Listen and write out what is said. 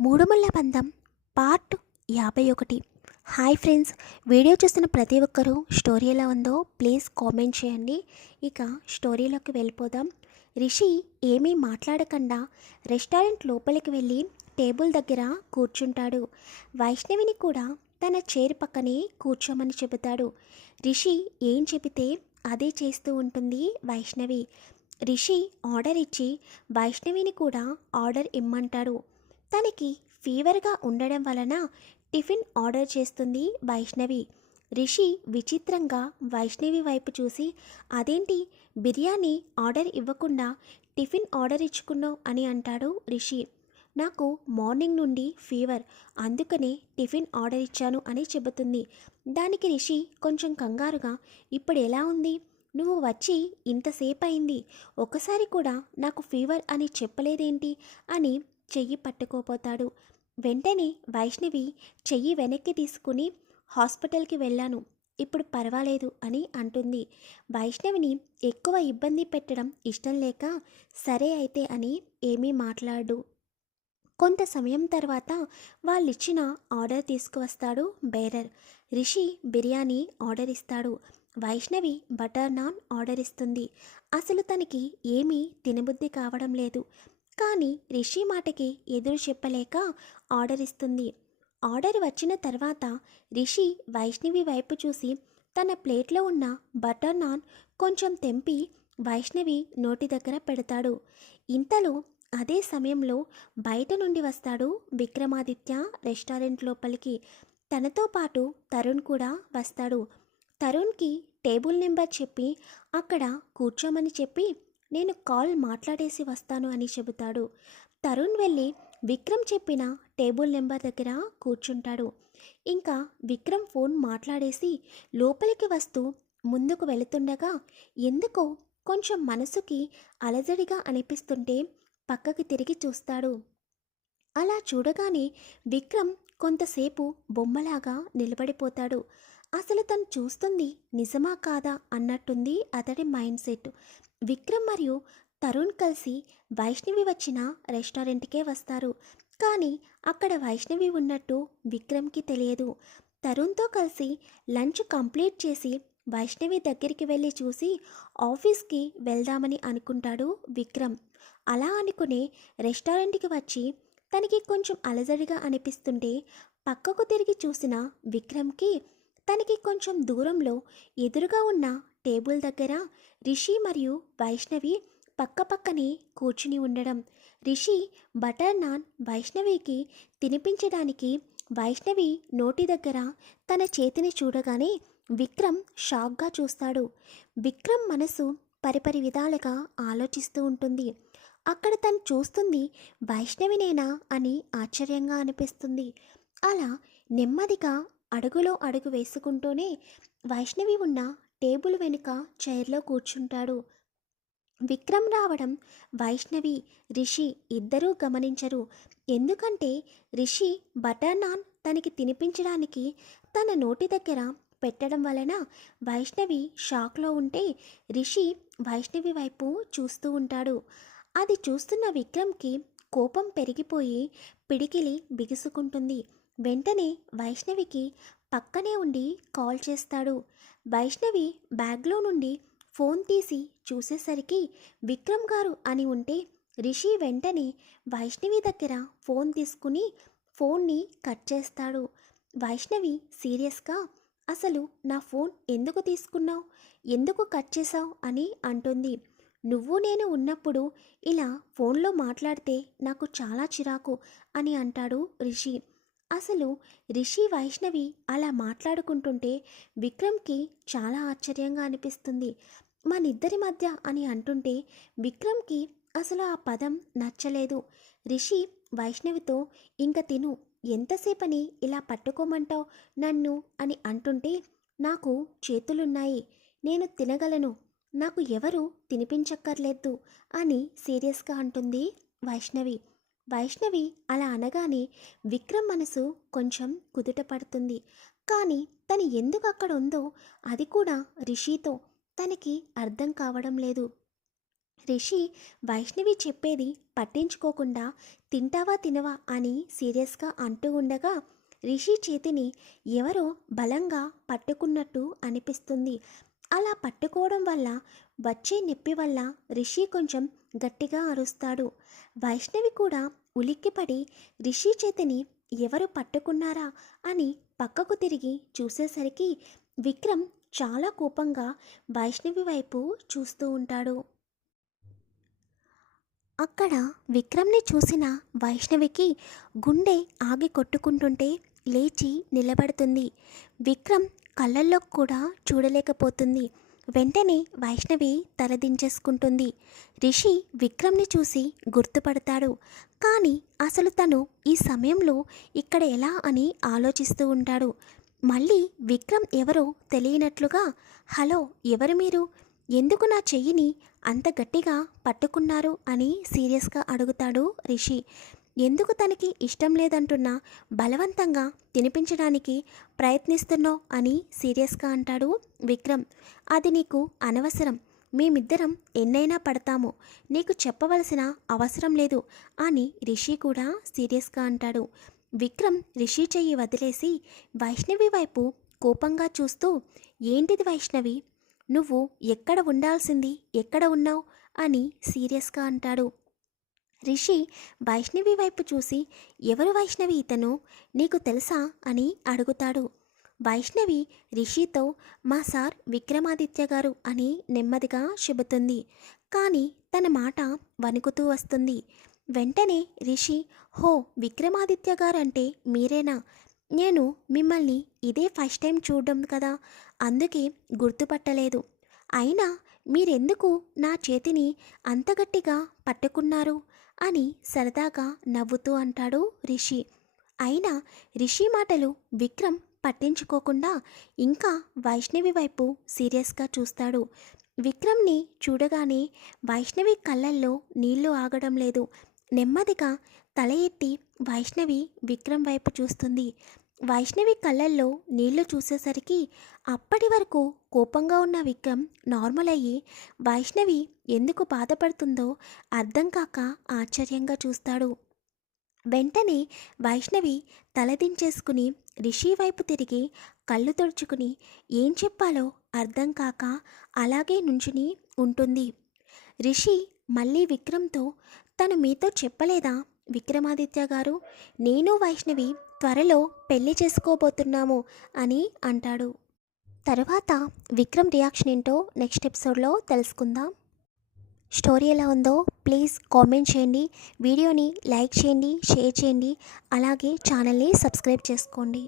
మూడుముళ్ళ బంధం part 51. Hi friends, video చూస్తున్న ప్రతి ఒక్కరూ స్టోరీ ఎలా ఉందో ప్లీజ్ కామెంట్ చేయండి. ఇక స్టోరీలోకి వెళ్ళిపోదాం. రిషి ఏమీ మాట్లాడకుండా రెస్టారెంట్ లోపలికి వెళ్ళి టేబుల్ దగ్గర కూర్చుంటాడు. వైష్ణవిని కూడా తన చైర్ పక్కనే కూర్చోమని చెబుతాడు. రిషి ఏం చెబితే అదే చేస్తూ ఉంటుంది వైష్ణవి. రిషి ఆర్డర్ ఇచ్చి వైష్ణవిని కూడా ఆర్డర్ ఇమ్మంటాడు. తనకి ఫీవర్గా ఉండడం వలన టిఫిన్ ఆర్డర్ చేస్తుంది వైష్ణవి. రిషి విచిత్రంగా వైష్ణవి వైపు చూసి, అదేంటి బిర్యానీ ఆర్డర్ ఇవ్వకుండా టిఫిన్ ఆర్డర్ ఇచ్చుకున్నావు అని అంటాడు రిషి. నాకు మార్నింగ్ నుండి ఫీవర్, అందుకనే టిఫిన్ ఆర్డర్ ఇచ్చాను అని చెబుతుంది. దానికి రిషి కొంచెం కంగారుగా, ఇప్పుడు ఎలా ఉంది, నువ్వు వచ్చి ఇంతసేపు అయింది, ఒకసారి కూడా నాకు ఫీవర్ అని చెప్పలేదేంటి అని చెయ్యి పట్టుకోపోతాడు. వెంటనే వైష్ణవి చెయ్యి వెనక్కి తీసుకుని, హాస్పిటల్కి వెళ్ళాను, ఇప్పుడు పర్వాలేదు అని అంటుంది. వైష్ణవిని ఎక్కువ ఇబ్బంది పెట్టడం ఇష్టం లేక సరే అయితే అని ఏమీ మాట్లాడు. కొంత సమయం తర్వాత వాళ్ళిచ్చిన ఆర్డర్ తీసుకువస్తాడు బేరర్. రిషి బిర్యానీ ఆర్డర్ ఇస్తాడు. వైష్ణవి బటర్ నాన్ ఆర్డర్ ఇస్తుంది. అసలు తనకి ఏమీ తినబుద్ధి కావడం లేదు. కానీ రిషి మాటకి ఎదురు చెప్పలేక ఆర్డర్ ఇస్తుంది. ఆర్డర్ వచ్చిన తర్వాత రిషి వైష్ణవి వైపు చూసి తన ప్లేట్లో ఉన్న బటర్ నాన్ కొంచెం తెంపి వైష్ణవి నోటి దగ్గర పెడతాడు. ఇంతలో అదే సమయంలో బయట నుండి వస్తాడు విక్రమాదిత్య రెస్టారెంట్ లోపలికి. తనతో పాటు తరుణ్ కూడా వస్తాడు. తరుణ్కి టేబుల్ నెంబర్ చెప్పి అక్కడ కూర్చోమని చెప్పి, నేను కాల్ మాట్లాడేసి వస్తాను అని చెబుతాడు. తరుణ్ వెళ్ళి విక్రమ్ చెప్పిన టేబుల్ నెంబర్ దగ్గర కూర్చుంటాడు. ఇంకా విక్రమ్ ఫోన్ మాట్లాడేసి లోపలికి వస్తూ ముందుకు వెళుతుండగా ఎందుకో కొంచెం మనసుకి అలజడిగా అనిపిస్తుంటే పక్కకి తిరిగి చూస్తాడు. అలా చూడగానే విక్రమ్ కొంతసేపు బొమ్మలాగా నిలబడిపోతాడు. అసలు తను చూస్తుంది నిజమా కాదా అన్నట్టుంది అతడి మైండ్ సెట్. విక్రమ్ మరియు తరుణ్ కలిసి వైష్ణవి వచ్చిన రెస్టారెంట్కే వస్తారు. కానీ అక్కడ వైష్ణవి ఉన్నట్టు విక్రమ్కి తెలియదు. తరుణ్తో కలిసి లంచ్ కంప్లీట్ చేసి వైష్ణవి దగ్గరికి వెళ్ళి చూసి ఆఫీస్కి వెళ్దామని అనుకుంటాడు విక్రమ్. అలా అనుకునే రెస్టారెంట్కి వచ్చి తనకి కొంచెం అలజడిగా అనిపిస్తుంటే పక్కకు తిరిగి చూసిన విక్రమ్కి తనకి కొంచెం దూరంలో ఎదురుగా ఉన్న టేబుల్ దగ్గర రిషి మరియు వైష్ణవి పక్కపక్కనే కూర్చుని ఉండడం. రిషి బటర్ నాన్ వైష్ణవికి తినిపించడానికి వైష్ణవి నోటి దగ్గర తన చేతిని చూడగానే విక్రమ్ షాక్గా చూస్తాడు. విక్రమ్ మనసు పరిపరి విధాలుగా ఆలోచిస్తూ ఉంటుంది. అక్కడ తను చూస్తుంది వైష్ణవినేనా అని ఆశ్చర్యంగా అనిపిస్తుంది. అలా నెమ్మదిగా అడుగులో అడుగు వేసుకుంటూనే వైష్ణవి ఉన్న టేబుల్ వెనుక చైర్లో కూర్చుంటాడు. విక్రమ్ రావడం వైష్ణవి, రిషి ఇద్దరూ గమనించరు. ఎందుకంటే రిషి బటర్ నాన్ తనకి తినిపించడానికి తన నోటి దగ్గర పెట్టడం వలన వైష్ణవి షాక్లో ఉంటే రిషి వైష్ణవి వైపు చూస్తూ ఉంటాడు. అది చూస్తున్న విక్రమ్కి కోపం పెరిగిపోయి పిడికిలి బిగుసుకుంటుంది. వెంటనే వైష్ణవికి పక్కనే ఉండి కాల్ చేస్తాడు. వైష్ణవి బ్యాగ్లో నుండి ఫోన్ తీసి చూసేసరికి విక్రమ్ గారు అని ఉంటే రిషి వెంటనే వైష్ణవి దగ్గర ఫోన్ తీసుకుని ఫోన్ని కట్ చేస్తాడు. వైష్ణవి సీరియస్గా, అసలు నా ఫోన్ ఎందుకు తీసుకున్నావు, ఎందుకు కట్ చేసావు అని అంటుంది. నువ్వు నేను ఉన్నప్పుడు ఇలా ఫోన్లో మాట్లాడితే నాకు చాలా చిరాకు అని అంటాడు రిషి. అసలు రిషి వైష్ణవి అలా మాట్లాడుకుంటుంటే విక్రమ్కి చాలా ఆశ్చర్యంగా అనిపిస్తుంది. మనిద్దరి మధ్య అని అంటుంటే విక్రమ్కి అసలు ఆ పదం నచ్చలేదు. రిషి వైష్ణవితో ఇంక తిను, ఎంతసేపని ఇలా పట్టుకోమంటావు నన్ను అని అంటుంటే, నాకు చేతులున్నాయి, నేను తినగలను, నాకు ఎవరు తినిపించక్కర్లేదు అని సీరియస్గా అంటుంది వైష్ణవి. వైష్ణవి అలా అనగానే విక్రమ్ మనసు కొంచెం కుదుట పడుతుంది. కానీ తను ఎందుకు అక్కడ ఉందో అది కూడా రిషితో తనకి అర్థం కావడం లేదు. రిషి వైష్ణవి చెప్పేది పట్టించుకోకుండా తింటావా తినవా అని సీరియస్గా అంటూ ఉండగా రిషి చేతిని ఎవరో బలంగా పట్టుకున్నట్టు అనిపిస్తుంది. అలా పట్టుకోవడం వల్ల వచ్చే నొప్పి వల్ల రిషి కొంచెం గట్టిగా అరుస్తాడు. వైష్ణవి కూడా ఉలిక్కిపడి రిషి చేతిని ఎవరు పట్టుకున్నారా అని పక్కకు తిరిగి చూసేసరికి విక్రమ్ చాలా కోపంగా వైష్ణవి వైపు చూస్తూ ఉంటాడు. అక్కడ విక్రమ్ని చూసిన వైష్ణవికి గుండె ఆగి కొట్టుకుంటుంటే లేచి నిలబడుతుంది. విక్రమ్ కళ్ళల్లో కూడా చూడలేకపోతుంది. వెంటనే వైష్ణవి తలదించేసుకుంటుంది. రిషి విక్రమ్ని చూసి గుర్తుపడతాడు. కానీ అసలు తను ఈ సమయంలో ఇక్కడ ఎలా అని ఆలోచిస్తూ ఉంటాడు. మళ్ళీ విక్రమ్ ఎవరో తెలియనట్లుగా హలో ఎవరు మీరు, ఎందుకు నా చెయ్యిని అంత గట్టిగా పట్టుకున్నారు అని సీరియస్గా అడుగుతాడు రిషి. ఎందుకు తనకి ఇష్టం లేదంటున్నా బలవంతంగా తినిపించడానికి ప్రయత్నిస్తున్నావు అని సీరియస్గా అంటాడు విక్రమ్. అది నీకు అనవసరం, మేమిద్దరం ఎన్నైనా పడతాము, నీకు చెప్పవలసిన అవసరం లేదు అని రిషి కూడా సీరియస్గా అంటాడు. విక్రమ్ రిషి చెయ్యి వదిలేసి వైష్ణవి వైపు కోపంగా చూస్తూ ఏంటిది వైష్ణవి, నువ్వు ఎక్కడ ఉండాల్సింది ఎక్కడ ఉన్నావు అని సీరియస్గా అంటాడు. రిషి వైష్ణవి వైపు చూసి ఎవరు వైష్ణవి ఇతను, నీకు తెలుసా అని అడుగుతాడు. వైష్ణవి రిషితో మా సార్ విక్రమాదిత్య గారు అని నెమ్మదిగా చెబుతుంది. కానీ తన మాట వణుకుతూ వస్తుంది. వెంటనే రిషి హో విక్రమాదిత్య గారంటే మీరేనా, నేను మిమ్మల్ని ఇదే ఫస్ట్ టైం చూడడం కదా, అందుకే గుర్తుపట్టలేదు. అయినా మీరెందుకు నా చేతిని అంత గట్టిగా పట్టుకున్నారు అని సరదాగా నవ్వుతూ అంటాడు రిషి. అయినా రిషి మాటలు విక్రమ్ పట్టించుకోకుండా ఇంకా వైష్ణవి వైపు సీరియస్గా చూస్తాడు. విక్రమ్ని చూడగానే వైష్ణవి కళ్ళల్లో నీళ్లు ఆగడం లేదు. నెమ్మదిగా తల ఎత్తి వైష్ణవి విక్రమ్ వైపు చూస్తుంది. వైష్ణవి కళ్ళల్లో నీళ్లు చూసేసరికి అప్పటి వరకు కోపంగా ఉన్న విక్రమ్ నార్మల్ అయ్యి వైష్ణవి ఎందుకు బాధపడుతుందో అర్థం కాక ఆశ్చర్యంగా చూస్తాడు. వెంటనే వైష్ణవి తలదించేసుకుని రిషి వైపు తిరిగి కళ్ళు తుడుచుకుని ఏం చెప్పాలో అర్థం కాక అలాగే నుంచుని ఉంటుంది. రిషి మళ్ళీ విక్రమ్తో తను మీతో చెప్పలేదా విక్రమాదిత్య గారు, నేను వైష్ణవి త్వరలో పెళ్లి చేసుకోబోతున్నాము అని అంటాడు. తర్వాత విక్రమ్ రియాక్షన్ ఏంటో నెక్స్ట్ ఎపిసోడ్లో తెలుసుకుందాం. స్టోరీ ఎలా ఉందో ప్లీజ్ కామెంట్ చేయండి, వీడియోని లైక్ చేయండి, షేర్ చేయండి, అలాగే ఛానల్ని సబ్స్క్రైబ్ చేసుకోండి.